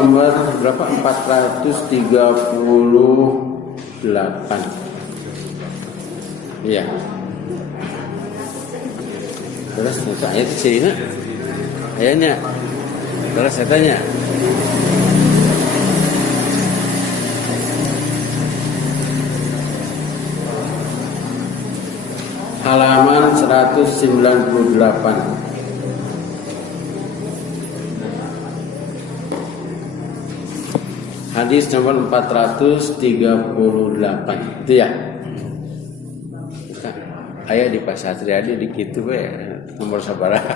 nomor berapa? 438. Iya. Terus itu ayat sini ayatnya. Terus saya tanya. Halaman 198. Hadis nomor 438. Itu ya. Ayah di Pak Satriadi di kitu nomor sabaraha.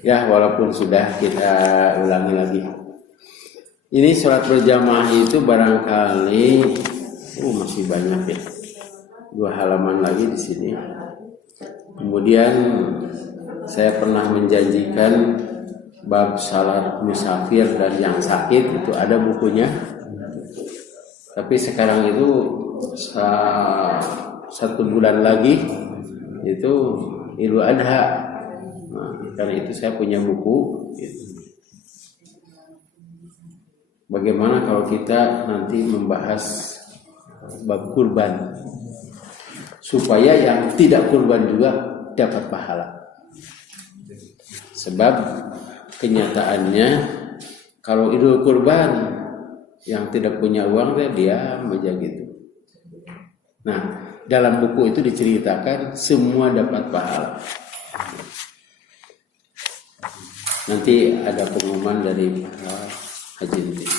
Ya, walaupun sudah kita ulangi lagi. Ini sholat berjamaah itu barangkali masih banyak ya. 2 halaman lagi di sini. Kemudian saya pernah menjanjikan bab salat musafir dan yang sakit itu ada bukunya. Tapi sekarang itu 1 bulan lagi itu Idul Adha. Nah, karena itu saya punya buku. Bagaimana kalau kita nanti membahas bab kurban supaya yang tidak kurban juga dapat pahala. Sebab kenyataannya kalau Idul Kurban yang tidak punya uang dia aja gitu. Nah, dalam buku itu diceritakan semua dapat pahala. Nanti ada pengumuman dari Haji.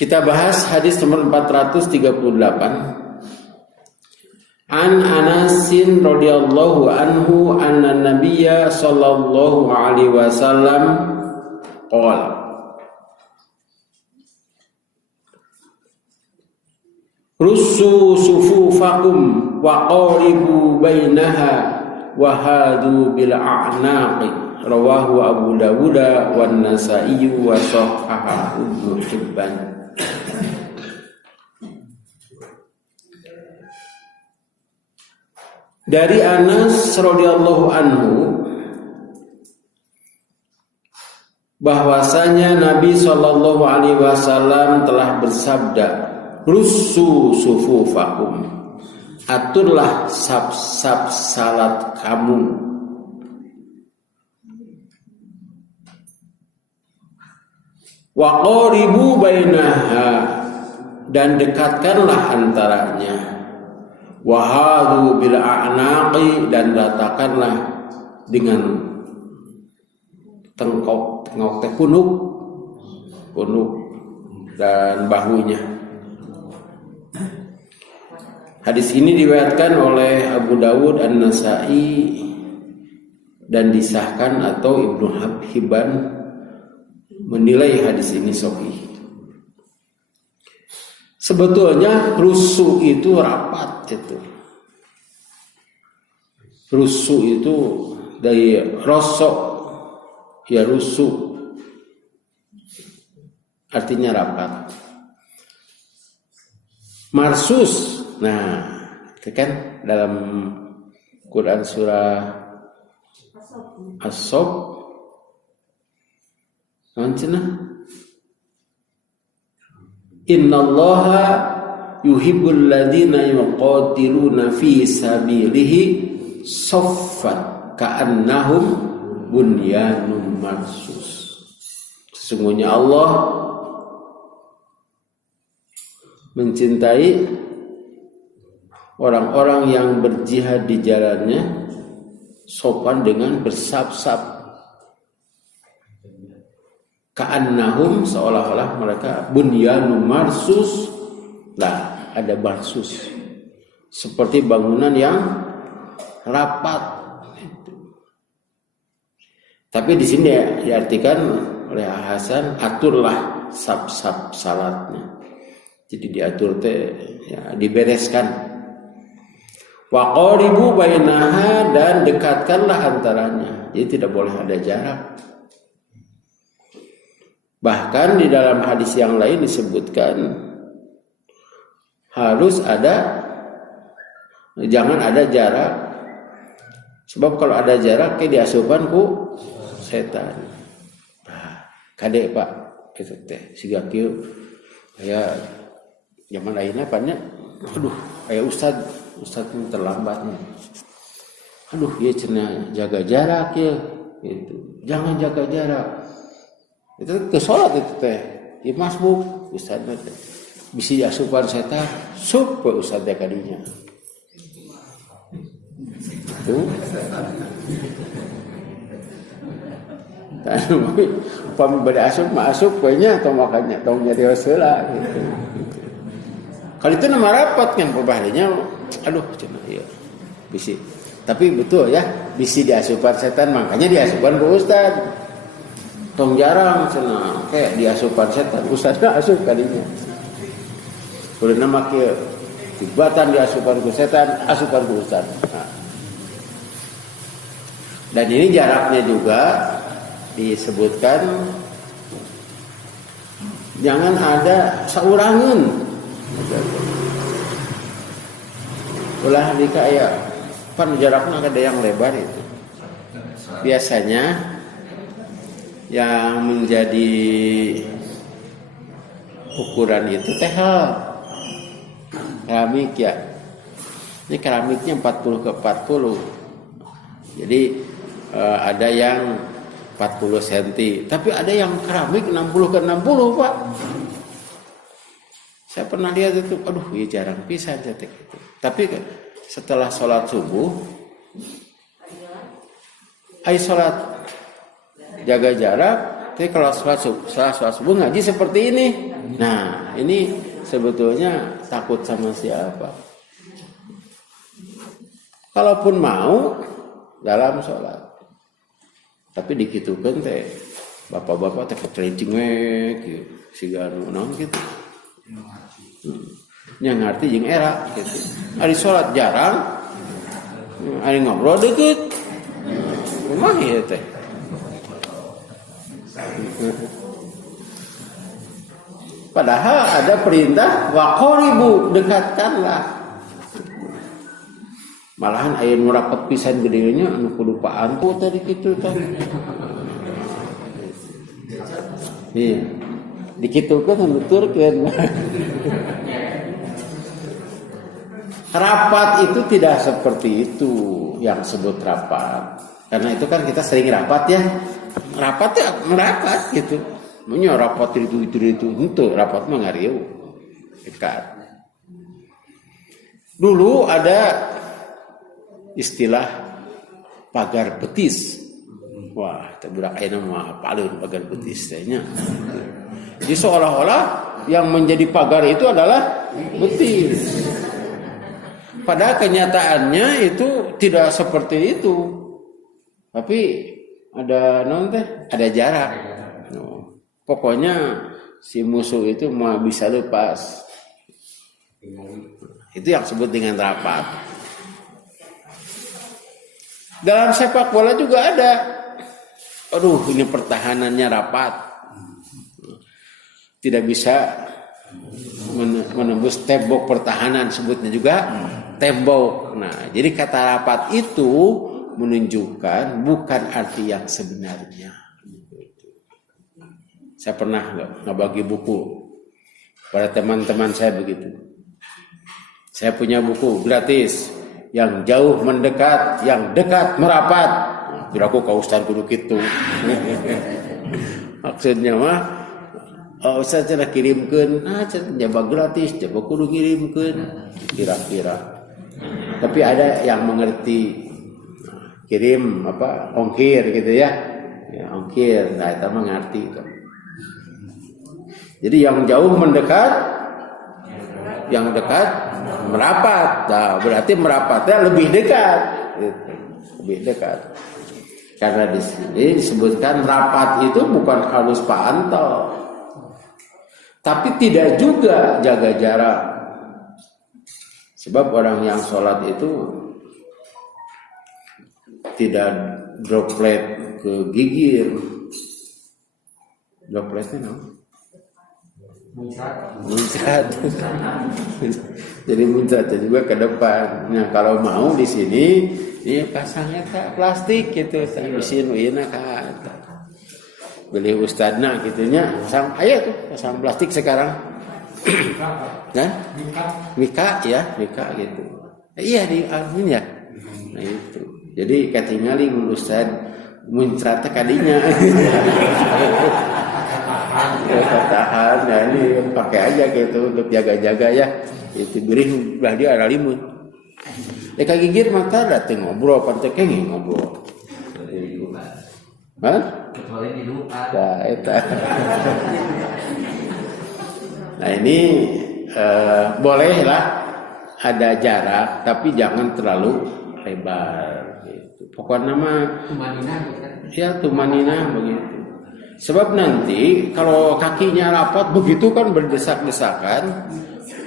Kita bahas hadis nomor 438. An Anasin radhiyallahu anhu anna Nabiyya sallallahu alaihi wasallam qala Russu sufufakum wa qaribu bainaha wa hadu bil a'naqi rawahu Abu Dawud wan Nasa'i wa sahahahu Ibnu Hibban. Dari Anas radhiyallahu anhu bahwasanya Nabi sallallahu alaihi wasallam telah bersabda, "Russu sufufakum." Aturlah saf-saf salat kamu. Wa qaribu bainaha, dan dekatkanlah antaranya. Wahadu bil a'naqi, dan ratakanlah dengan tengkok punuk dan bahunya. Hadis ini diriwayatkan oleh Abu Dawud An-Nasa'i dan disahkan atau Ibnu Hibban menilai hadis ini sahih. Sebetulnya rusu itu rapat itu. Rusu itu dari rosok, ya rusu artinya rapat. Marsus, nah itu kan dalam Quran surah As-Sof, namanya Innallaha yuhibbul ladzina yuqatiluna fi sabilihi saffan ka'annahum bunyanun marsus. Sesungguhnya Allah mencintai orang-orang yang berjihad di jalannya sopan dengan bersaf-saf. Ka'annahum, seolah-olah mereka bunyanun marsus, lah ada marsus, seperti bangunan yang rapat. Tapi di sini diartikan oleh Hasan, aturlah saf-saf salatnya. Jadi diatur ya, dibereskan. Wa qaribu bainaha, dan dekatkanlah antaranya. Jadi tidak boleh ada jarak. Bahkan di dalam hadis yang lain disebutkan jangan ada jarak Sebab kalau ada jarak kayak diasupan ku setan. Nah, kade Pak itu teh siga kieu aya zaman lainnya banyak. Aduh, aya ustad terlambatnya. Aduh, ya cenah jaga jarak ya gitu. Jangan jaga jarak. Itu ke salat itu teh. Ieu masbuk ustad teh. Bisi diasupan setan, sup ke ustad teh kadinya. Itu pami bade asup kayaknya atau makanya tong jadi heula gitu. Kali itu nama rapat kan perbaharinya, aduh cenah ieu bisi. Tapi betul ya, bisi diasupan setan makanya diasupan ke ustad. Tong jarang cenah kayak diasupan setan, ustadna asup kadinya. Kudu nama kieu tibatan diasupan ke setan, asupan ke ustad. Nah. Dan ini jaraknya juga disebutkan jangan ada saurangan. Ulah dikaya pan jaraknya ada yang lebar itu. Biasanya yang menjadi ukuran itu tehal keramik ya. Ini keramiknya 40 ke 40. Jadi ada yang 40 cm, tapi ada yang keramik 60 ke 60 Pak. Saya pernah lihat itu, aduh ya jarang pisan cetek itu. Tapi setelah sholat subuh, sholat jaga jarak, tapi kalau sholat subuh ngaji seperti ini. Nah ini sebetulnya takut sama siapa? Kalaupun mau dalam sholat. Tapi dikitukan teh bapak-bapak teh kecelincing gitu siga naon gitu. Nya ngarti jeung era gitu. Ari salat jarang. Ari ngobrol deukeut. Kumaha ieu teh? Padahal ada perintah waqaribu, dekatkanlah. Malahan aya nu rapat pisan gedenya anu kudu paantu tadi kitu tah. Iya. Dikitukeun nuturkeun. Rapat itu tidak seperti itu yang sebut rapat. Karena itu kan kita sering rapat ya. Rapat ya merapat gitu. Munya rapat itu henteu rapat mah ngarieu. Dekat. Dulu ada istilah pagar betis. Wah, budak ayeuna mah hafaleun pagar betis teh nya. Jadi seolah-olah yang menjadi pagar itu adalah betis. Padahal kenyataannya itu tidak seperti itu. Tapi ada ada jarak. Pokoknya si musuh itu mau bisa lepas. Itu yang disebut dengan rapat. Dalam sepak bola juga ada. Aduh, ini pertahanannya rapat. Tidak bisa menembus tembok pertahanan, sebutnya juga tembok. Nah, jadi kata rapat itu menunjukkan bukan arti yang sebenarnya. Saya pernah ngebagi buku pada teman-teman saya begitu. Saya punya buku gratis. Yang jauh mendekat, yang dekat merapat. Kira aku kau ustaz kudu kitu. Maksudnya mah ustaz cenah kirimkeun, coba gratis, coba kudu ngirimkeun kira-kira. Tapi ada yang mengerti kirim ongkir gitu ya. Ya ongkir, nah itu mah ngerti itu. Jadi yang jauh mendekat, yang dekat merapat. Nah, berarti merapatnya lebih dekat. Gitu. Lebih dekat. Karena di sini disebutkan rapat itu bukan halus pantau. Tapi tidak juga jaga jarak. Sebab orang yang sholat itu tidak droplet ke gigir. Dropletnya muncrat. Jadi muncrat juga ke depan. Nah, kalau mau di sini Iya pasangnya tak plastik gitu, bisin wina ka. Beli ustadna gitunya, pasang aya tuh, pasang plastik sekarang. Nah, mika gitu. Iya di admin ya. Nah itu. Jadi katingali mun ustad muncrat kadinya. Tahan, ya ini pakai aja gitu untuk jaga-jaga ya. Itu beri belah dia ada limun. Kagigir mata dateng ngobrol, pantai kengi ngobrol. Hah? Kecuali di lupa. Nah ini bolehlah ada jarak, tapi jangan terlalu lebar. Gitu. Pokoknya mah tumanina begitu. Sebab nanti kalau kakinya rapat begitu kan berdesak-desakan.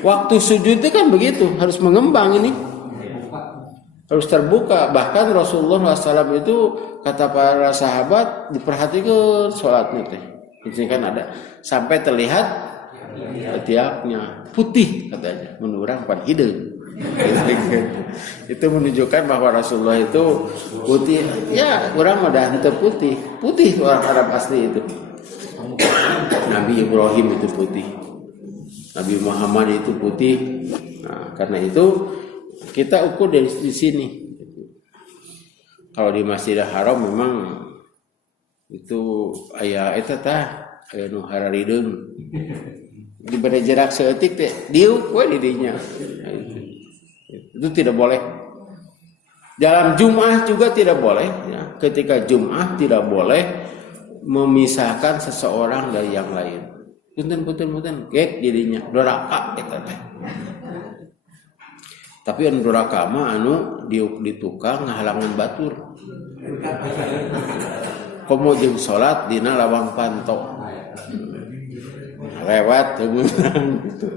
Waktu sujud itu kan begitu, harus mengembang ini. Harus terbuka. Bahkan Rasulullah SAW itu kata para sahabat diperhatikan sholatnya teh. Ini kan ada sampai terlihat tiapnya putih katanya, menurang pada hidung. Itu menunjukkan bahwa Rasulullah itu putih. Ya orang udah itu putih orang Arab asli itu. Nabi Ibrahim itu putih. Nabi Muhammad itu putih. Nah, karena itu kita ukur dari di sini. Kalau di Masjidil Haram memang itu aya eta tah aya nu hararidung. Diberi jarak seetik teh diuk we di dinya. Itu tidak boleh. Dalam Jum'ah juga tidak boleh ya. Ketika Jum'ah tidak boleh memisahkan seseorang dari yang lain. Punten gek dirinya doraka eta teh. Tapi anu doraka mah anu diuk di tukang ngahalangan batur. Komo jeung salat dina lawang panto. Lewat temenan gitu.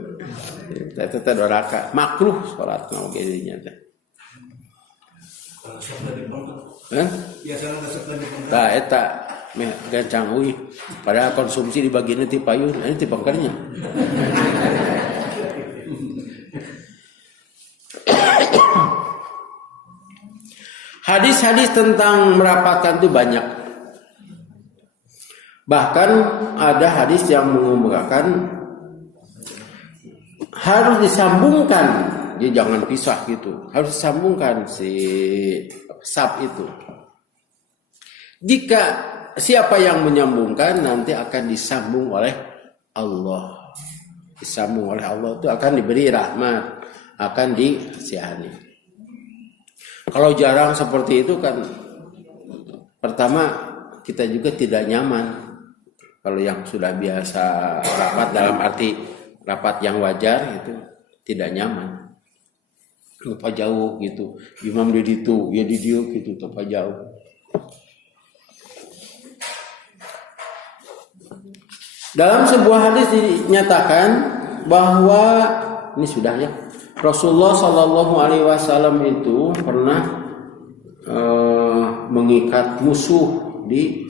Eta teh doraka, makruh salat mah oge dinya teh. Tah eta meh gancang euy. Padahal konsumsi di bagian ti payun, ini ti pangkarnya. Hadis-hadis tentang merapatkan itu banyak. Bahkan ada hadis yang mengumumkan harus disambungkan, jadi jangan pisah gitu. Harus disambungkan si sab itu. Jika siapa yang menyambungkan nanti akan disambung oleh Allah. Disambung oleh Allah itu akan diberi rahmat, akan disihani. Kalau jarang seperti itu kan pertama kita juga tidak nyaman. Kalau yang sudah biasa rapat dalam arti rapat yang wajar itu tidak nyaman. Lupa jauh gitu. Imam di ditu, ya di dieu gitu lupa jauh. Dalam sebuah hadis dinyatakan bahwa ini sudah ya. Rasulullah Shallallahu Alaihi Wasallam itu pernah mengikat musuh di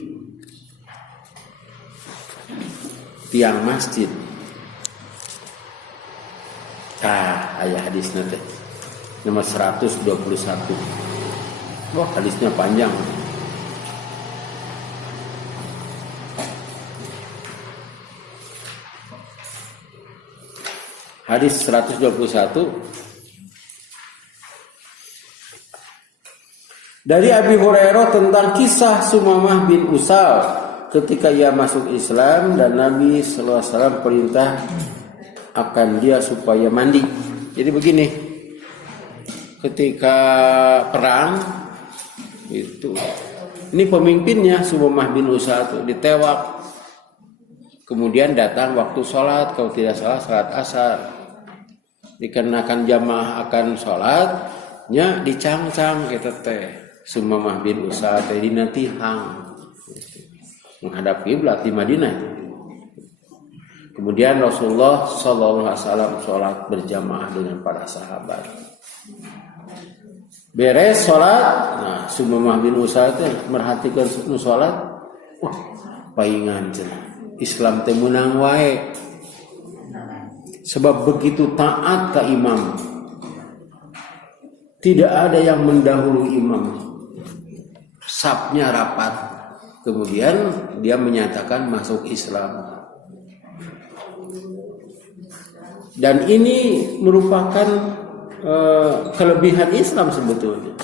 tiang masjid. Ayat hadis nanti nomor 121. Wah hadisnya panjang. Hadis 121 dari Abi Hurairah tentang kisah Sumamah bin Usal ketika ia masuk Islam dan Nabi sallallahu alaihi wasallam perintah akan dia supaya mandi. Jadi begini, ketika perang itu ini pemimpinnya Sumamah bin Usal itu ditewak. Kemudian datang waktu sholat, kalau tidak salah sholat asar. Dikarenakan jamaah akan sholatnya dicangcang kita teh Sumamah bin Usal teh dina tihang menghadap kiblat di Madinah. Kemudian Rasulullah sallallahu alaihi wasallam sholat berjamaah dengan para sahabat. Beres sholat, nah Sumamah bin Usal teh merhatikan sholat, wah paingan cenah Islam teh menang wae. Sebab begitu taat ke imam. Tidak ada yang mendahului imam. Safnya rapat. Kemudian dia menyatakan masuk Islam. Dan ini merupakan kelebihan Islam sebetulnya.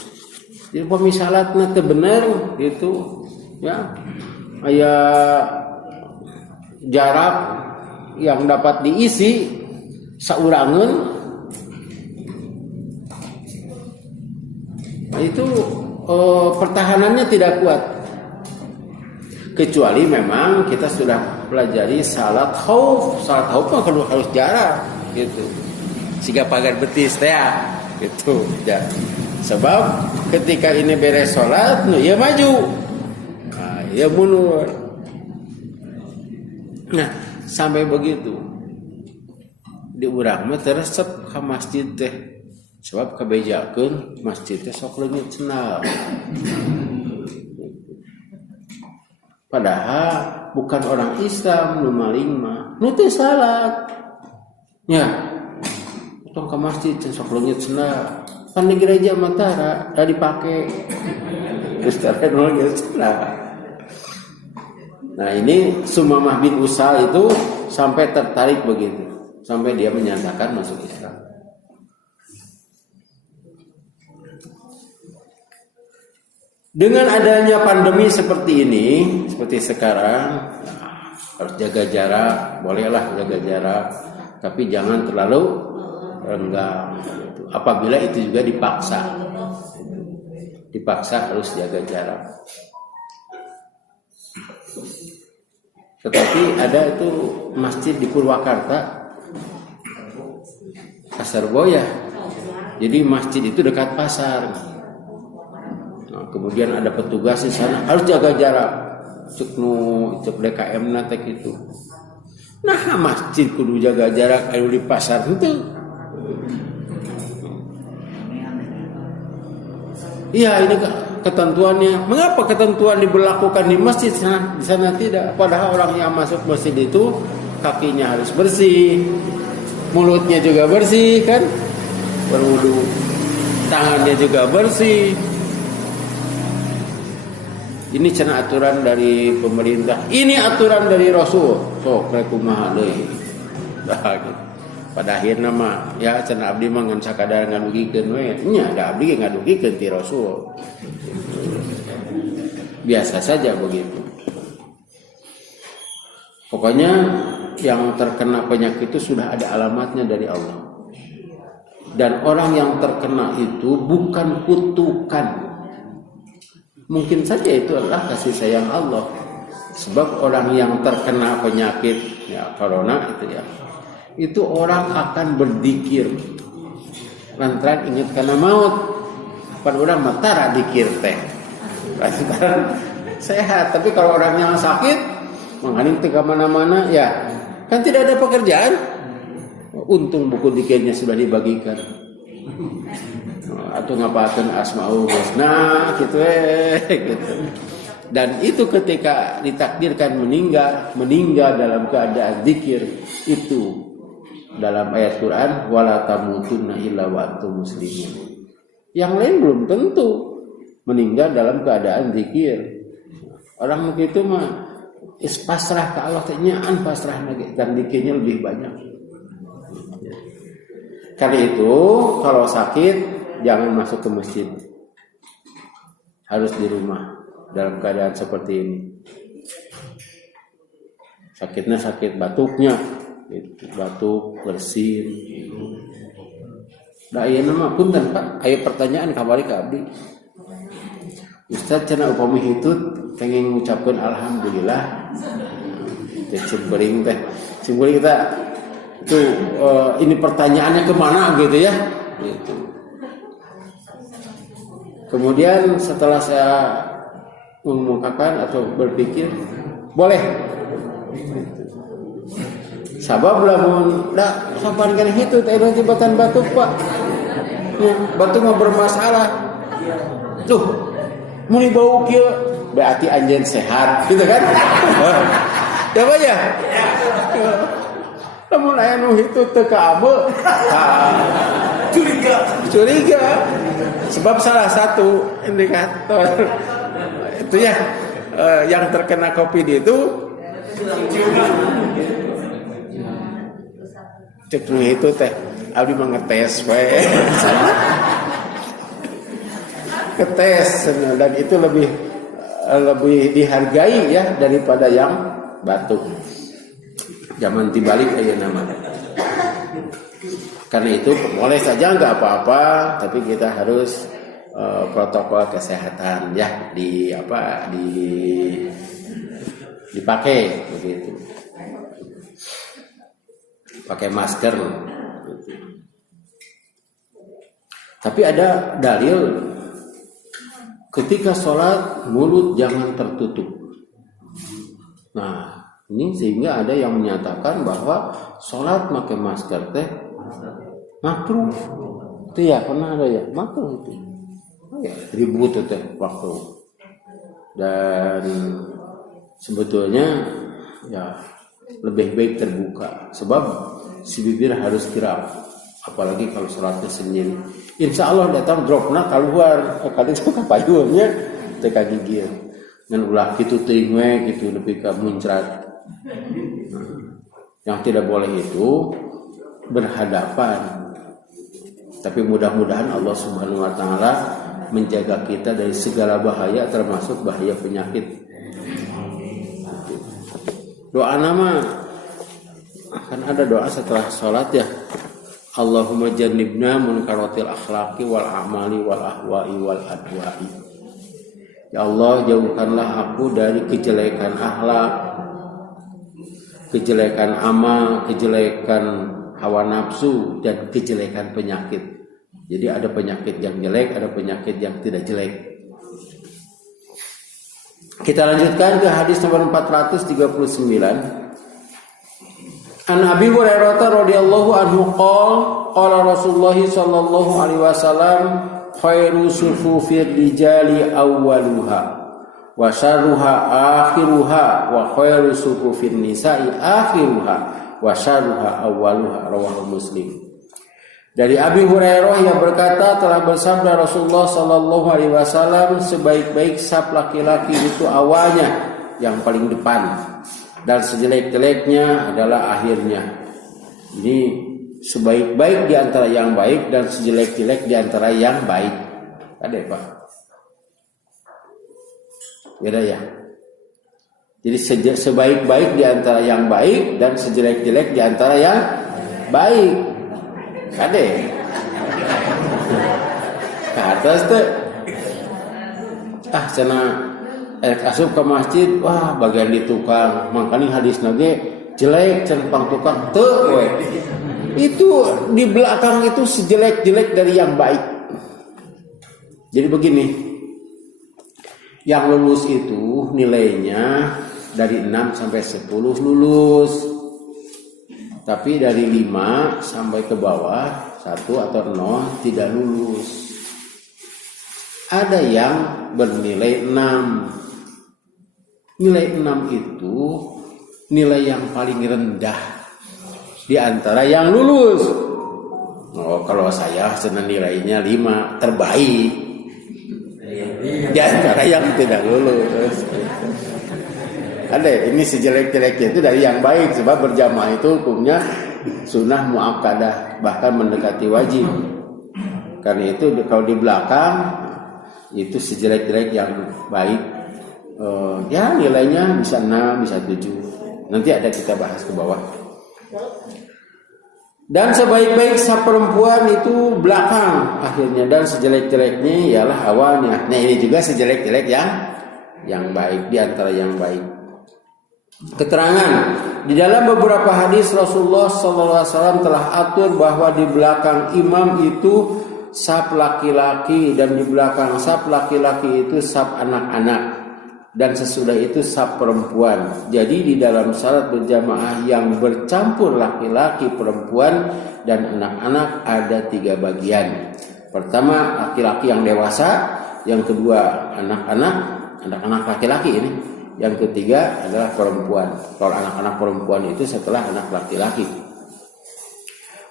Jadi pemisalatna teu bener gitu ya. Aya jarak yang dapat diisi saurangeun. Nah, itu pertahanannya tidak kuat. Kecuali memang kita sudah pelajari salat khauf. Salat khauf mah harus jarak gitu. Siga pagar betis teh gitu ya. Sebab ketika ini beres salat, ya maju. Nah, ya mundur. Nah, sampai begitu. Di urang mah teresep ka masjid teh. Sebab kabejakeun masjid teh sok leungit cenah. Padahal bukan orang Islam nu maling mah, nu teu salat. Ya. Tong ka masjid sok leungit cenah. Kan di gereja Matara dah dipake. Terus teh leungit cenah. Nah, ini Sumamah bin Usal itu sampai tertarik begitu, sampai dia menyatakan masuk Islam. Dengan adanya pandemi seperti ini, seperti sekarang, harus jaga jarak, bolehlah jaga jarak, tapi jangan terlalu renggang. Apabila itu juga dipaksa harus jaga jarak. Tetapi ada itu masjid di Purwakarta, Pasarboya. Jadi masjid itu dekat pasar. Nah, kemudian ada petugas di sana harus jaga jarak. Cuk DKM nate gitu. Nah, masjid kudu jaga jarak anu di pasar henteu. Iya, ini ketentuannya. Mengapa ketentuan diberlakukan di masjid di sana tidak? Padahal orang yang masuk masjid itu kakinya harus bersih, mulutnya juga bersih kan? Berwudu. Tangannya juga bersih. Ini cenah aturan dari pemerintah. Ini aturan dari Rasul. Sok rek kumaha deui. Pada akhirna mah ya cenah abdi mah ngan sakadar ngadugikeun we. Nya da abdi ge ngadugikeun ti Rasul. Biasa saja begitu. Pokoknya yang terkena penyakit itu sudah ada alamatnya dari Allah. Dan orang yang terkena itu bukan kutukan. Mungkin saja itu adalah kasih sayang Allah. Sebab orang yang terkena penyakit ya corona itu orang akan berzikir lantaran ingat karena maut. Pan orang matara dikir teh. Sekarang sehat, tapi kalau orang yang sakit menghaning teu mana-mana ya kan tidak ada pekerjaan. Untung buku dikirnya sudah dibagikan. Atau ngapakeun Asmaul Husna gitu gitu. Dan itu ketika ditakdirkan meninggal dalam keadaan zikir itu dalam ayat Quran wala tamutunna illa wa antum muslimun. Yang lain belum tentu meninggal dalam keadaan zikir. Orang begitu mah pasrah ke Allah teh nyaan pasrah dan zikirnya lebih banyak. Karena itu kalau sakit jangan masuk ke masjid. Harus di rumah dalam keadaan seperti ini. Sakitnya sakit batuknya, batuk, bersin. Da ieu mah punten Pak, aya pertanyaan kamari ka abdi. Ustaz cenah upami hitut kenging ngucapkeun alhamdulillah. Teh cimkuring teh. Cimkuring kita itu ini pertanyaannya kemana gitu ya? Gitu. Kemudian setelah saya mengemukakan atau berpikir boleh sabab lamun da sapan kana hitut aya jembatan batuk Pak ya, batuk mah bermasalah tuh muni bau kieu berarti anjeun sehat gitu kan coba ya lamun aya nu hitut teu ka abeu Curiga. Sebab salah satu indikator itu ya yang terkena COVID itu cek itu teh abdi mengetes we. Ketes dan itu lebih dihargai ya daripada yang batuk. Zaman dibalik aja namanya. Karena itu boleh saja nggak apa-apa, tapi kita harus protokol kesehatan ya dipakai begitu. Pakai masker. Tapi ada dalil ketika sholat mulut jangan tertutup. Nah, ini sehingga ada yang menyatakan bahwa sholat pakai masker teh makruh. Itu ya pernah ada ya makruh itu. Ya, ribut itu waktu. Dan sebetulnya ya lebih baik terbuka sebab si bibir harus gerak, apalagi kalau sholatnya sendiri. Insya Allah datang dropna keluar kadang suka payunnya teka gigir dan ulah gitu tingwe gitu lebih ke muncrat. Yang tidak boleh itu berhadapan. Tapi mudah-mudahan Allah Subhanahu wa taala menjaga kita dari segala bahaya termasuk bahaya penyakit. Doa nama kan ada doa setelah sholat ya. Allahumma jannibna munkaratil akhlaqi wal a'mali wal ahwa'i wal adwa'i. Ya Allah, jauhkanlah aku dari kejelekan akhlak, kejelekan amal, kejelekan hawa nafsu dan kejelekan penyakit. Jadi ada penyakit yang jelek, ada penyakit yang tidak jelek. Kita lanjutkan ke hadis nomor 439. An Abi Hurairah radhiyallahu anhu qala Rasulullah sallallahu alaihi wasallam khairu sufufir rijali awwaluha wa syarruha akhiruha wa khairu sufufin nisa'i akhiruha wa syarruha awwaluha rawahu Muslim. Dari Abi Hurairah yang berkata telah bersabda Rasulullah sallallahu alaihi wasallam sebaik-baik saf laki-laki itu awalnya yang paling depan dan sejelek-jeleknya adalah akhirnya. Ini sebaik-baik di antara yang baik dan sejelek-jelek di antara yang baik. Ada Pak? Beda ya. Jadi sebaik-baik di antara yang baik dan sejelek-jelek di antara yang baik. Ada. Ke atas tuh. Cenah asup ke masjid, wah bagian di tukang, makanya hadis nage jelek cenpang tukang teu we. Itu di belakang itu sejelek-jelek dari yang baik. Jadi begini, yang lulus itu nilainya dari 6 sampai 10 lulus. Tapi dari 5 sampai ke bawah 1 atau 0 tidak lulus. Ada yang bernilai 6. Nilai 6 itu nilai yang paling rendah di antara yang lulus. Oh, kalau saya senang nilainya 5 terbaik di antara yang tidak lulus. Ada, ini sejelek-jeleknya itu dari yang baik sebab berjamaah itu hukumnya sunnah muakkadah bahkan mendekati wajib. Karena itu kalau di belakang itu sejelek-jelek yang baik. Ya nilainya bisa 6, bisa 7. Nanti ada kita bahas ke bawah. Dan sebaik-baik saf perempuan itu belakang akhirnya dan sejelek-jeleknya ialah awalnya. Nah ini juga sejelek-jelek yang baik di antara yang baik. Keterangan di dalam beberapa hadis Rasulullah SAW telah atur bahwa di belakang imam itu saf laki-laki dan di belakang saf laki-laki itu saf anak-anak. Dan sesudah itu saf perempuan. Jadi di dalam salat berjamaah yang bercampur laki-laki, perempuan dan anak-anak ada 3 bagian. Pertama laki-laki yang dewasa, yang kedua anak-anak laki-laki ini, yang ketiga adalah perempuan. Kalau anak-anak perempuan itu setelah anak laki-laki.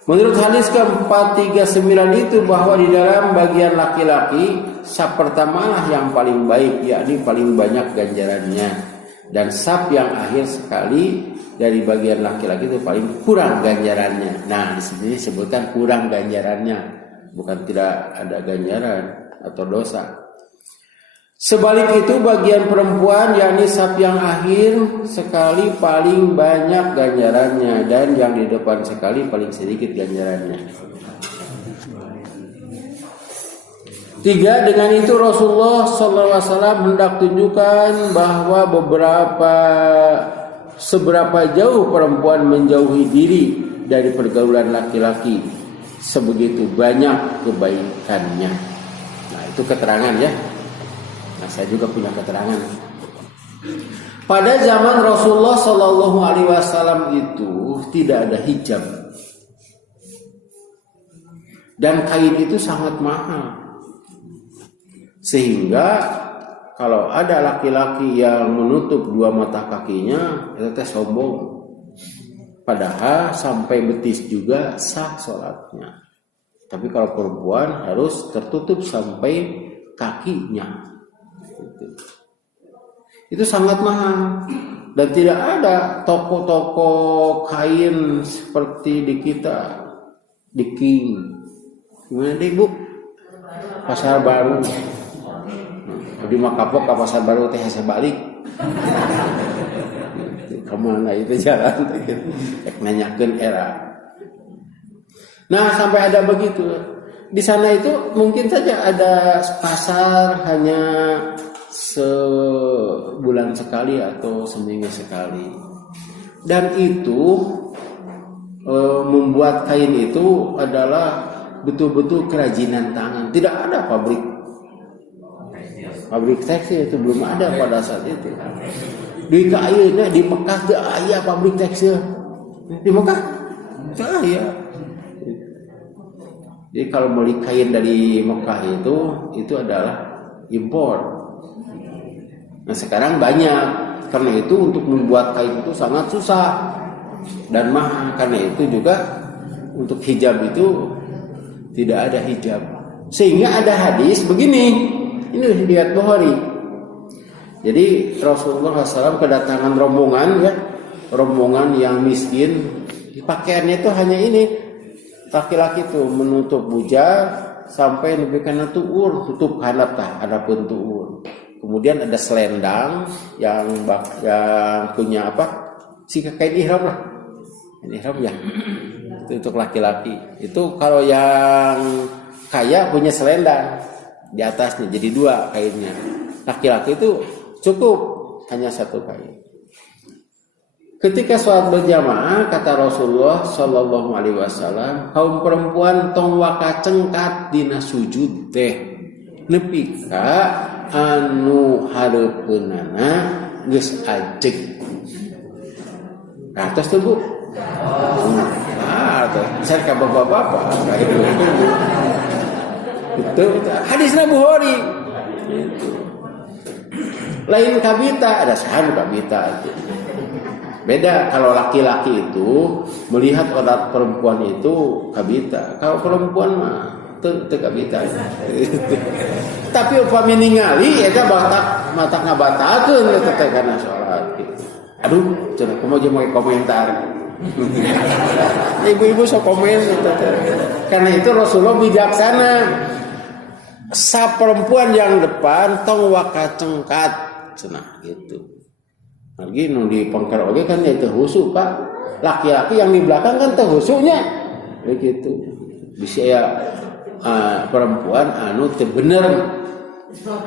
Menurut hadis ke-439 itu bahwa di dalam bagian laki-laki saf pertama lah yang paling baik, yakni paling banyak ganjarannya, dan saf yang akhir sekali dari bagian laki-laki itu paling kurang ganjarannya. Nah, di sini disebutkan kurang ganjarannya, bukan tidak ada ganjaran atau dosa. Sebalik itu bagian perempuan yakni saf yang akhir sekali paling banyak ganjarannya, dan yang di depan sekali paling sedikit ganjarannya. 3. Dengan itu Rasulullah SAW hendak tunjukkan bahwa seberapa jauh perempuan menjauhi diri dari pergaulan laki-laki, sebegitu banyak kebaikannya. Nah, itu keterangan ya. Nah, saya juga punya keterangan. Pada zaman Rasulullah SAW itu tidak ada hijab, dan kain itu sangat mahal, sehingga kalau ada laki-laki yang menutup dua mata kakinya, itu teh sombong. Padahal sampai betis juga sah sholatnya. Tapi kalau perempuan harus tertutup sampai kakinya. Itu sangat mahal, dan tidak ada toko-toko kain seperti di kita, di King, gimana deh Bu, Pasar Baru, di Makapok ke Pasar Baru teh saya balik, kemana itu jalan, nanyakan era. Nah, sampai ada begitu. Di sana itu mungkin saja ada pasar hanya sebulan sekali atau seminggu sekali, dan itu membuat kain itu adalah betul-betul kerajinan tangan. Tidak ada pabrik tekstil, itu belum ada pada saat itu. Di kainnya di Mekah ada pabrik tekstil, di Mekah ada. Jadi kalau beli kain dari Mekah itu adalah impor. Nah, sekarang banyak. Karena itu untuk membuat kain itu sangat susah dan mahal. Karena itu juga untuk hijab itu tidak ada hijab. Sehingga ada hadis begini. Ini riwayat Bukhari. Jadi Rasulullah SAW kedatangan rombongan yang miskin. Pakaiannya itu hanya ini. Laki-laki itu menutup bujal sampai lebih karena tuur, tutup handap ada pun tuur. Kemudian ada selendang yang punya apa? Si kain ihram lah. Ihram ya. Itu untuk laki-laki. Itu kalau yang kaya punya selendang di atasnya, jadi dua kainnya. Laki-laki itu cukup hanya satu kain. Ketika sholat berjamaah, kata Rasulullah Shallallahu Alaihi Wasallam, kaum perempuan tong waka cengkat dina sujud teh, nepika anu hareupeunana geus ajeg. Atas tuh Bu. Saya ke bapak-bapak. Itu hadisnya Bukhari. Lain kabita, ada sahan kabita itu. Beda kalau laki-laki itu melihat orang perempuan itu kabita. Kalau perempuan mah teu kabita. Tapi upami ningali eta mata ngabatakeun eta teh kana salat gitu. Aduh, cenah kumaha make komentar. Ibu-ibu sok komen gitu. Karena itu Rasulullah bijaksana. Sa perempuan yang depan tong waka cengkat cenah gitu. Lagi nu di pangkar oge kan ya terhusuk Pak. Laki-laki yang di belakang kan terhusuknya. Begitu. Bisa ya perempuan anu teu bener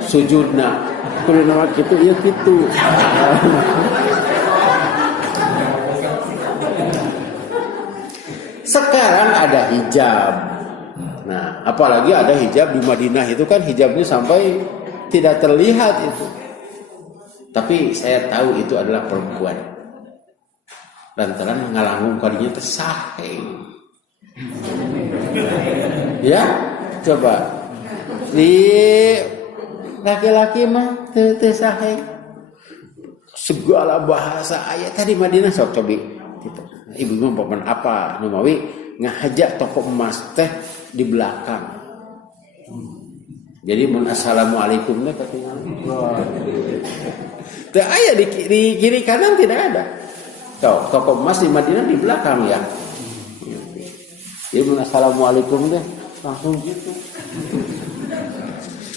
sujudna. Kudu nama kitu ya kitu. Sekarang ada hijab. Nah, apalagi ada hijab di Madinah itu kan hijabnya sampai tidak terlihat itu. Tapi saya tahu itu adalah perempuan. Lantaran ngalangung kadinya tersaheng. Ya, coba. Di laki-laki mah tersaheng. Segala bahasa ayat tadi Madinah sok cobi. Ibu mau paman apa? Numawi ngahajak toko emas teh di belakang. Jadi mun assalamualaikum teh ketinggalan. Teu aya di kiri kanan tidak ada. Toko emas di Madinah di belakang ya. Jadi mun assalamualaikum teh langsung gitu.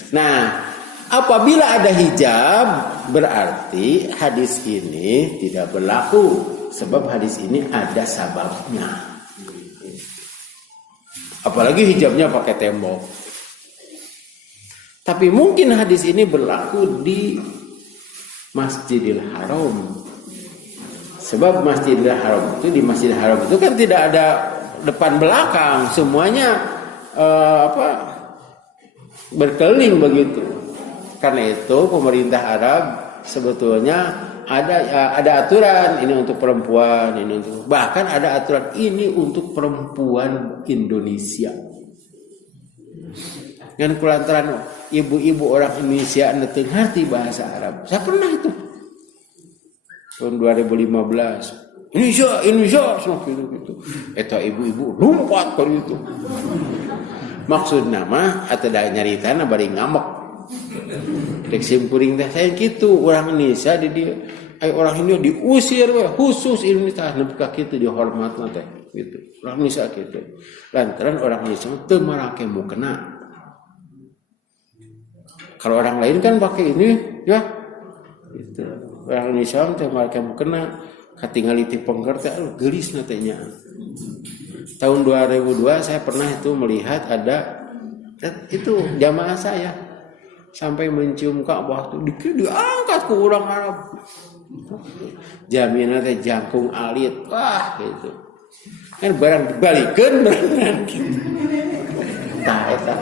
Nah, apabila ada hijab berarti hadis ini tidak berlaku sebab hadis ini ada sababnya. Apalagi hijabnya pakai tembok. Tapi mungkin hadis ini berlaku di Masjidil Haram. Sebab Masjidil Haram itu di Masjidil Haram itu kan tidak ada depan belakang, semuanya berkeliling begitu. Karena itu pemerintah Arab sebetulnya ada aturan ini untuk perempuan, ini untuk bahkan ada aturan ini untuk perempuan Indonesia. Dengan kulantaran ibu-ibu orang Indonesia ngerti ngerti bahasa Arab. Saya pernah itu tahun 2015. Indonesia seperti itu. Eta ibu-ibu lompat ke itu. Maksud nama atau dah nyaritan bari ngambek. Dek simpuring teh saya gitu orang Indonesia di dia orang Indonesia diusir khusus Indonesia nepi kitu dihormat teh gitu. Orang Indonesia gitu. Lantaran orang Indonesia teu marake mukena. Kalau orang lain kan pakai ini ya gitu. Orang Indonesia teh marake mukena katingali ti pengker teh geulis na teh nya. Tahun 2002 saya pernah itu melihat ada itu jamaah saya sampai mencium Ka'bah tuh diangkat ke orang Arab. Jaminan teh jangkung alit. Wah gitu. Kan barang dibalikeun berenang gitu. Tah eta.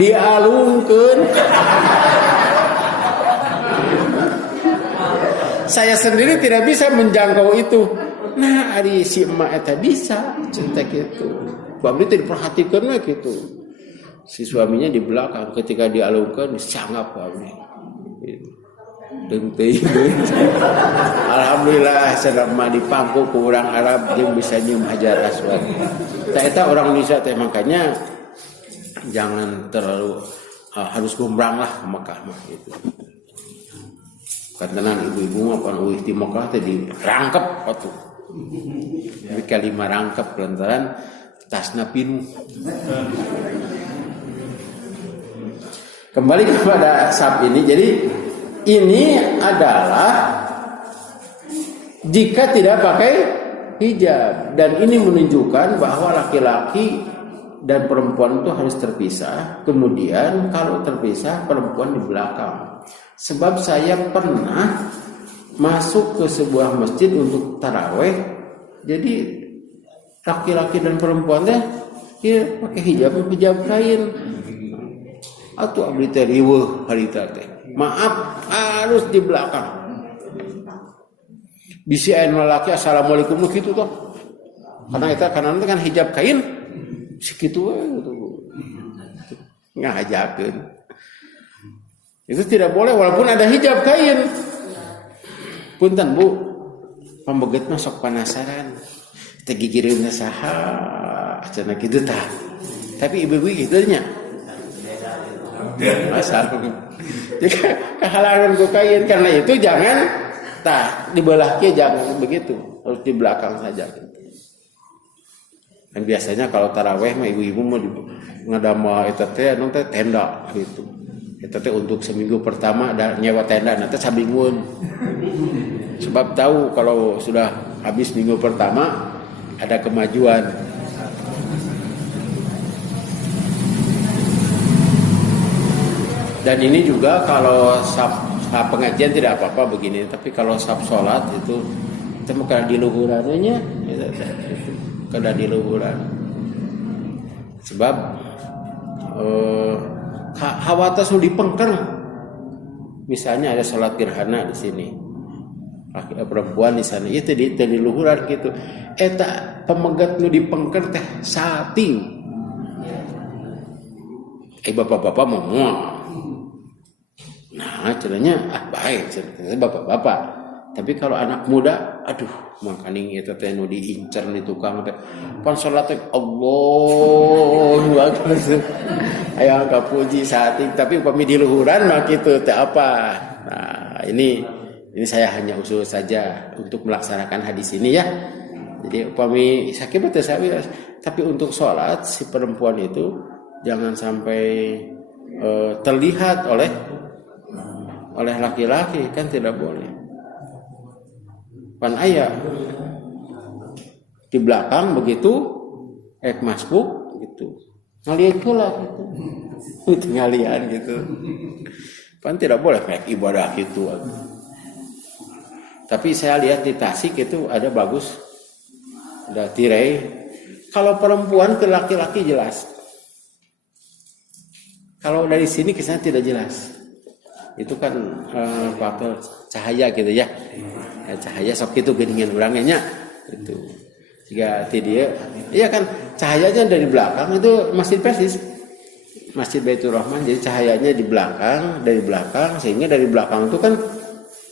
Dialungkeun. Saya sendiri tidak bisa menjangkau itu. Nah, ari si emak eta bisa cinta gitu. Babli teh diperhatikan we gitu. Si suaminya di belakang ketika dialungkan sanggap babli. Gitu. Dengteuy. Alhamdulillah selama dipangku ku urang Arab jeung bisa nyium Hajar Aswad. Tah eta orang Indonesia teh makanya jangan terlalu harus gombrang lah ke Mekah mah gitu. Kantenan ibu-ibu mah pan eueuh di Mekah teh dirangkep atuh. Jadi kalimat rangkep lantaran tasna pinuh. Kembali kepada sab ini. Jadi ini adalah jika tidak pakai hijab dan ini menunjukkan bahwa laki-laki dan perempuan itu harus terpisah. Kemudian kalau terpisah perempuan di belakang. Sebab saya pernah masuk ke sebuah masjid untuk taraweh. Jadi laki-laki dan perempuan teh ya pakai hijab kain. Atuh abdi teh riweuh harita teh. Maaf harus di belakang. Bisi anu laki assalamualaikum kitu toh. Karena eta kanan kan hijab kain segitu we gitu. Ngajakeun. Itu tidak boleh walaupun ada hijab kain. Punten Bu, pambeget mah sok panasaran. Teh gigireun saha cenah kitu tah. Tapi ibu-ibu kitu nya. Masalah. Jadi kehalangan ku kain karena itu jangan di belah kiri jangan begitu, harus di belakang saja. Dan biasanya kalau taraweh mah ibu-ibu mau ngadama eta teh anu teh tenda gitu. Eta teh untuk seminggu pertama ada nyewa tenda nanti sabingun. Sebab tahu kalau sudah habis minggu pertama ada kemajuan. Dan ini juga kalau sab pengajian tidak apa-apa begini, tapi kalau sab sholat itu kita kada diluhurannya, kada diluhuran. Sebab hawatas nu dipengker. Misalnya ada sholat gerhana di sini, perempuan di sana, itu di luhuran gitu. Eta pemegat nu dipengker teh sating. Bapak-bapak mau. Nah, caranya baik, caranya bapak-bapak. Tapi kalau anak muda, aduh, makaning itu teh nu diincer di tukang teh. Pan salat teh Allahu Akbar. Aya kapuji saeutik, tapi upami di luhuran mah kitu teh apa. Nah, ini saya hanya usul saja untuk melaksanakan hadis ini ya. Jadi upami sakit teh tapi untuk sholat si perempuan itu jangan sampai terlihat oleh laki-laki, kan tidak boleh. Pan aya di belakang begitu masbuk gitu. Ngalian heula gitu. Itu ngalian gitu. Pan tidak boleh kayak ibadah gitu. Tapi saya lihat di Tasik itu ada bagus. Ada tirai. Kalau perempuan ke laki-laki jelas. Kalau dari sini kesannya tidak jelas. Itu kan cahaya gitu ya. Cahaya sok itu geningan orangnya itu. Jika dia iya kan cahayanya dari belakang itu Masjid Persis. Masjid Baitur Rahman, jadi cahayanya dari belakang sehingga dari belakang itu kan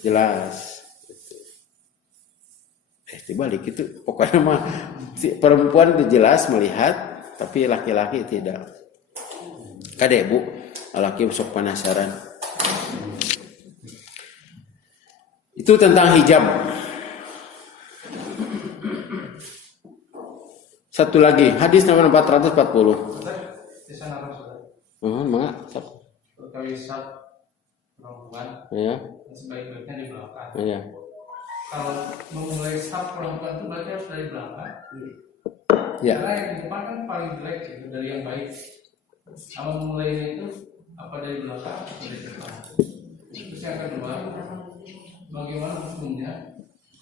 jelas. Dibalik itu pokoknya mah si perempuan itu jelas melihat tapi laki-laki tidak. Kade Bu, laki sok penasaran. Itu tentang hijab. Satu lagi, hadis nomor 440. Mengapa? Terkait perempuan. Ya. Sebaik-baiknya di belakang. Ya. Kalau memulai saf perempuan itu berarti harus dari belakang. Ya. Karena yang di depan kan paling jelek gitu, dari yang baik. Kalau memulai itu apa dari belakang atau dari depan? Terus yang kedua, bagaimana hukumnya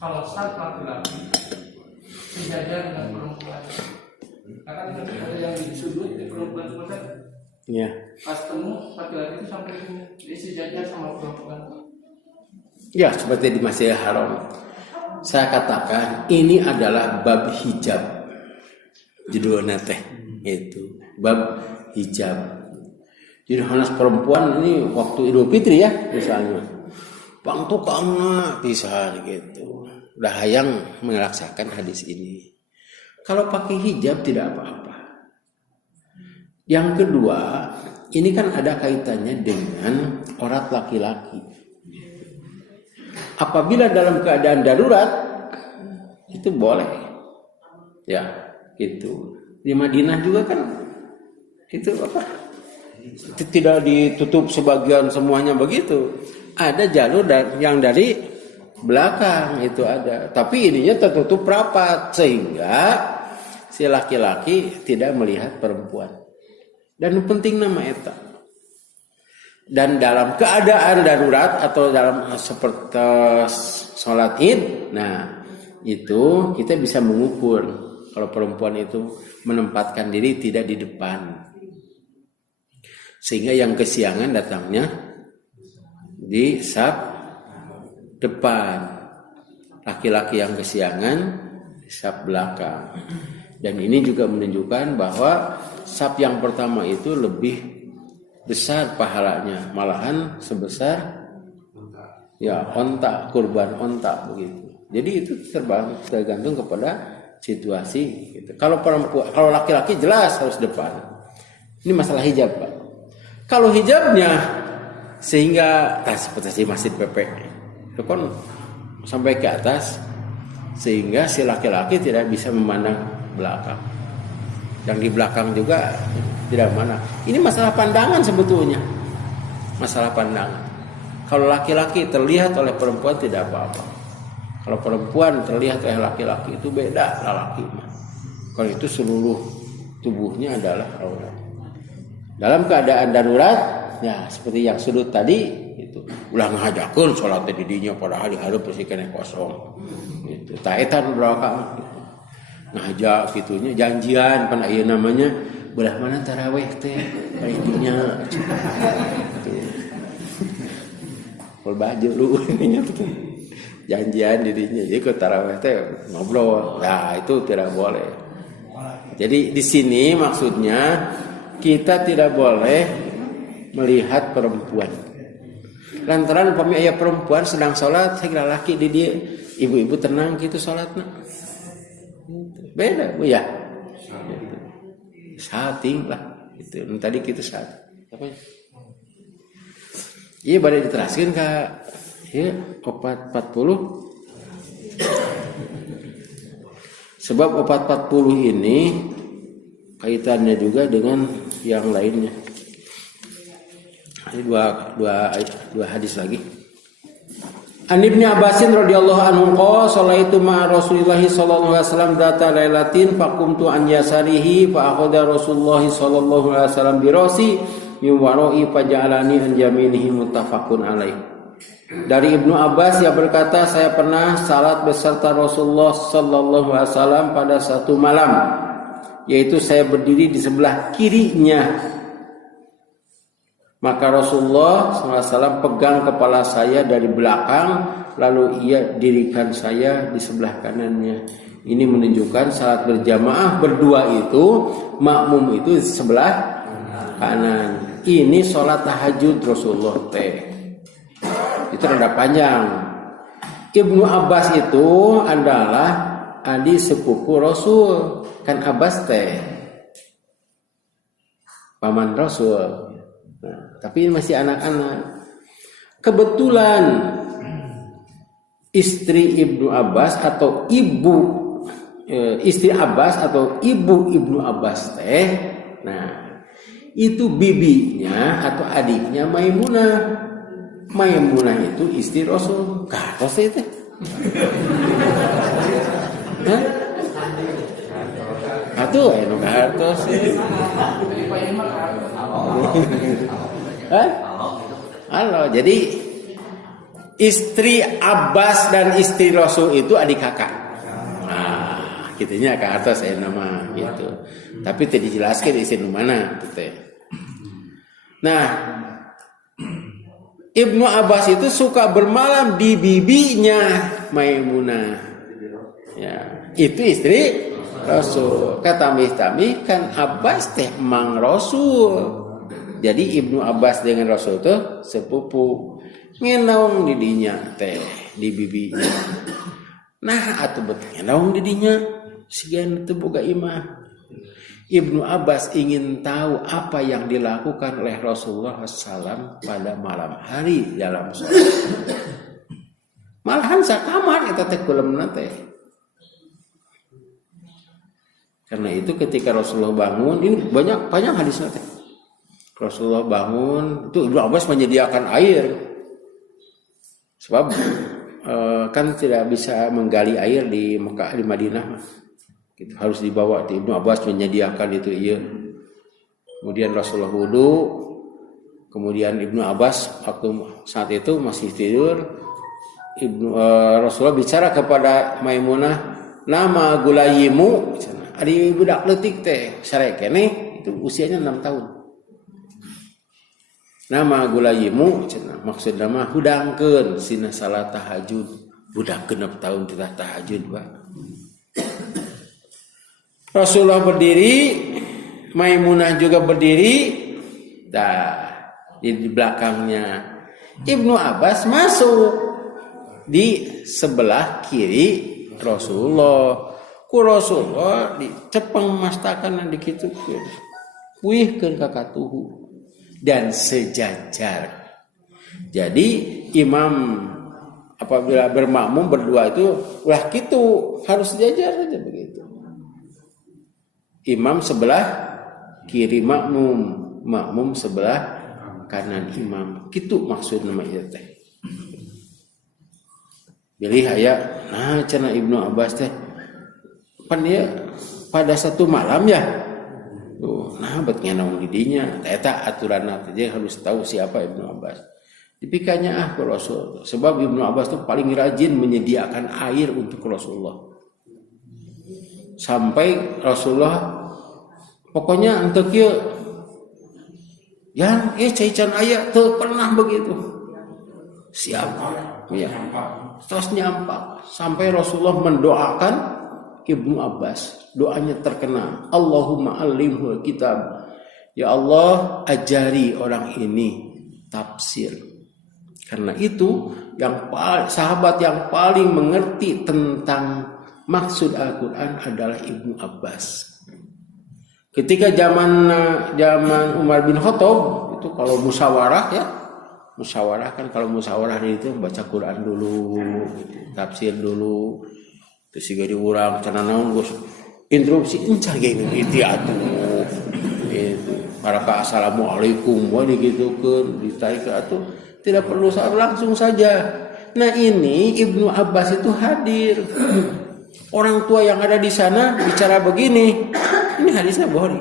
kalau saf laki-laki sejajar dengan perempuan? Karena ada yang di sudut di perempuan sebentar. Iya. Pas temu laki-laki itu sampai di sejajar sama perempuan. Ya, seperti di Masjidil Haram. Saya katakan ini adalah bab hijab. Judulnya teh itu bab hijab. Jadi hanas perempuan ini waktu Idul Fitri ya misalnya. Bang tukangna pisan gitu. Udah hayang melaksanakan hadis ini. Kalau pakai hijab tidak apa-apa. Yang kedua, ini kan ada kaitannya dengan aurat laki-laki. Apabila dalam keadaan darurat, itu boleh. Ya, gitu. Di Madinah juga kan, itu apa? Tidak ditutup sebagian semuanya begitu. Ada jalur yang dari belakang itu ada. Tapi ininya tertutup rapat sehingga si laki-laki tidak melihat perempuan. Dan penting nama eta. Dan dalam keadaan darurat atau dalam seperti sholat id, nah itu kita bisa mengukur kalau perempuan itu menempatkan diri tidak di depan, sehingga yang kesiangan datangnya di saf depan, laki-laki yang kesiangan di saf belakang. Dan ini juga menunjukkan bahwa saf yang pertama itu lebih besar pahalanya, malahan sebesar ya onta, kurban onta begitu. Jadi itu tergantung kepada situasi gitu. Kalau perempuan, kalau laki-laki jelas harus depan. Ini masalah hijab, Pak. Kalau hijabnya sehingga seperti Masjid PP itu kan sampai ke atas sehingga si laki-laki tidak bisa memandang belakang. Yang di belakang juga tidak mana. Ini masalah pandangan sebetulnya. Masalah pandangan. Kalau laki-laki terlihat oleh perempuan tidak apa-apa. Kalau perempuan terlihat oleh laki-laki itu beda laki. Kalau itu seluruh tubuhnya adalah aurat. Dalam keadaan darurat, ya seperti yang sudut tadi itu ulah ngahajakeun salat di dinya padahal di hareup pasti kena kosong. Gitu. Taetan berapa ngajak gitunya janjian pan aya namanya belah mana tarawih teh kayak dinya pol baju lu ininya tuh janjian dirinya jadi ke tarawih teh ngobrol. Nah itu tidak boleh. Jadi di sini maksudnya kita tidak boleh melihat perempuan. lantaran upami aya perempuan sedang sholat saya laki di dia ibu-ibu tenang gitu sholatna beda Bu ya gitu. Sating lah itu tadi kita saat apa ya iya pada diteraskan ke ya 440 sebab 440 ini kaitannya juga dengan yang lainnya. Ini dua hadis lagi. An Ibnu Abbasin radhiyallahu anhu qala sallaitu ma'a Rasulillah sallallahu alaihi wasallam data lailatin faqumtu an yasarihi fa akhadha Rasulullah sallallahu alaihi wasallam bi rasi min wara'i faja'alani an yaminihi muttafaqun alaih. Dari Ibnu Abbas yang berkata saya pernah salat beserta Rasulullah sallallahu alaihi wasallam pada satu malam yaitu saya berdiri di sebelah kirinya. Maka Rasulullah SAW pegang kepala saya dari belakang, lalu ia dirikan saya di sebelah kanannya. Ini menunjukkan salat berjamaah berdua itu, makmum itu di sebelah kanan. Ini sholat tahajud Rasulullah teh. Itu rada panjang. Ibnu Abbas itu adalah adik sepupu Rasul, kan Abbas teh paman Rasul. Nah, tapi ini masih anak-anak. Kebetulan istri Ibnu Abbas atau istri Abbas atau ibu Ibnu Abbas teh, nah itu bibinya atau adiknya Maimunah. Maimunah itu istri Rasul. Katos itu. Hah? Atuh anu katos. Halo, jadi istri Abbas dan istri Rasul itu adik kakak. Nah, gitunya ke atas nama gitu. Tapi tidak dijelaskan istri mana gitu. Nah, Ibnu Abbas itu suka bermalam di bibinya Maimunah. Ya, itu istri Rasul. Kata Mistami kan Abbas teh mang Rasul. Jadi Ibnu Abbas dengan Rasul itu sepupu. Ngenaung didinya teh di bibinya. Nah atuh betul ngenaung didinya sigan teu boga imah. Ibnu Abbas ingin tahu apa yang dilakukan oleh Rasulullah SAW pada malam hari dalam sholat. Malahan sakamar eta teh kulemna teh. Karena itu ketika Rasulullah bangun, ini banyak hadisnya teh. Rasulullah bangun, itu Ibnu Abbas menyediakan air. Sebab kan tidak bisa menggali air di Mekah di Madinah. Gitu, harus dibawa. Ibnu Abbas menyediakan itu iya. Kemudian Rasulullah wudu. Kemudian Ibnu Abbas waktu saat itu masih tidur. Rasulullah bicara kepada Maimunah, nama gulayimu, adi budak leutik teh, sare keneh itu usianya 6 tahun. Nama gulayimu cenah maksudna mah hudangkeun sina salat tahajud. Budak 6 tahun kita tahajud, Pak. Rasulullah berdiri, Maimunah juga berdiri. Di belakangnya Ibnu Abbas masuk di sebelah kiri Rasulullah. Ku Rasulullah dicepeng mastakan dikitu. Wihkeun ka katuhu. Dan sejajar. Jadi imam apabila bermakmum berdua itu ulah gitu harus sejajar saja begitu. Imam sebelah kiri makmum sebelah kanan imam. Gitu maksud nama ieu teh. Bilih aya cenah Ibnu Abbas teh pan dia pada satu malam ya. Nah, bet ngenaung didinya. Eta aturanna teh harus tahu siapa Ibnu Abbas. Dipikanya ke Rasul. Sebab Ibnu Abbas itu paling rajin menyediakan air untuk Rasulullah. Sampai Rasulullah pokoknya untuk kieu yang caican aya teu pernah begitu. Siapa? Ya. Terus nyampak sampai Rasulullah mendoakan Ibnu Abbas. Doanya terkenal. Allahumma alimhul kitab. Ya Allah, ajari orang ini tafsir. Karena itu sahabat yang paling mengerti tentang maksud Al-Quran adalah Ibnu Abbas. Ketika zaman Umar bin Khattab itu kalau musyawarah kan kalau musyawarah itu baca Quran dulu, tafsir dulu, terus juga diurang cenah naon Gus interupsi encar ge itu atuh. Itu para assalamualaikum wa digitukeun ditaikeun atuh tidak perlu langsung saja. Nah ini Ibnu Abbas itu hadir. Orang tua yang ada di sana bicara begini, ini hadisnya Bukhari.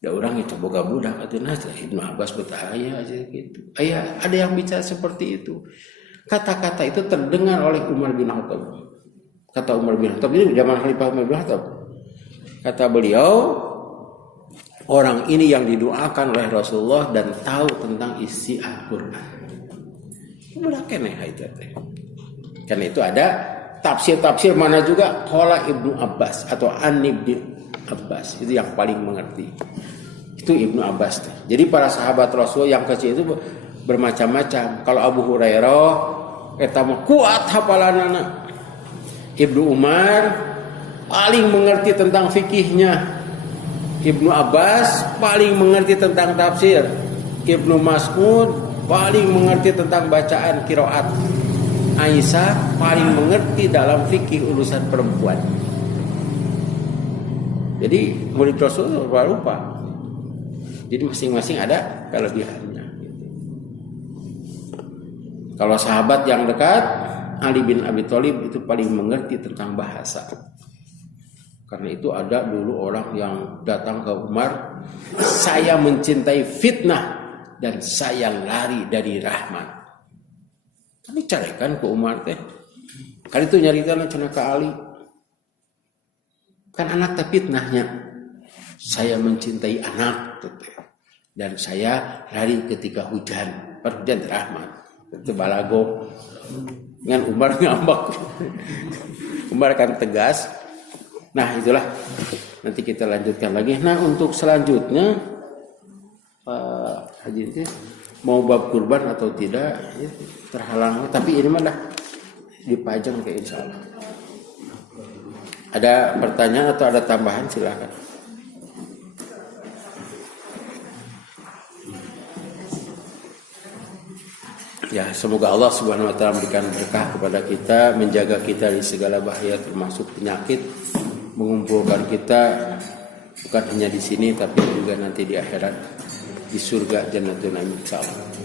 Da orang itu boga budak atuh Ibnu Abbas betahaya aja gitu. Ada yang bicara seperti itu. Kata-kata itu terdengar oleh Umar bin Khattab. Kata Umar bin Khattab ini zaman Khalifah Umar bin Khattab. Kata beliau, orang ini yang didoakan oleh Rasulullah dan tahu tentang isi Al-Quran. Budak keneh itu teh. Karena itu ada tafsir-tafsir mana juga qala Ibnu Abbas atau an Ibnu Abbas itu yang paling mengerti. Itu Ibnu Abbas. Jadi para sahabat Rasul yang kecil itu bermacam-macam. Kalau Abu Hurairah eta mah kuat hafalanana. Ibnu Umar paling mengerti tentang fikihnya. Ibnu Abbas paling mengerti tentang tafsir. Ibnu Mas'ud paling mengerti tentang bacaan qiraat. Aisyah paling mengerti dalam fikih urusan perempuan. Jadi murid Rasul rupa-rupa. Jadi masing-masing ada kelebihannya. Kalau sahabat yang dekat, Ali bin Abi Thalib itu paling mengerti tentang bahasa. Karena itu ada dulu orang yang datang ke Umar, saya mencintai fitnah dan saya lari dari rahmat. Tapi carekan ke Umar teh. Kali itu nyaritan cenah ka Ali. Kan anak teh fitnahnya. Saya mencintai anak teh. Dan saya lari ketika hujan. Hujan rahmat. Itu balago. Dengan Umar ngambak. Umar kan tegas. Nah, itulah. Nanti kita lanjutkan lagi. Nah, untuk selanjutnya Pak Haji itu mau bab kurban atau tidak ya, terhalang, tapi ini malah dipajang ke insya Allah. Ada pertanyaan atau ada tambahan silakan. Ya, semoga Allah Subhanahu wa taala memberikan berkah kepada kita, menjaga kita dari segala bahaya termasuk penyakit, mengumpulkan kita bukan hanya di sini tapi juga nanti di akhirat di surga Jannatul Na'im insyaallah.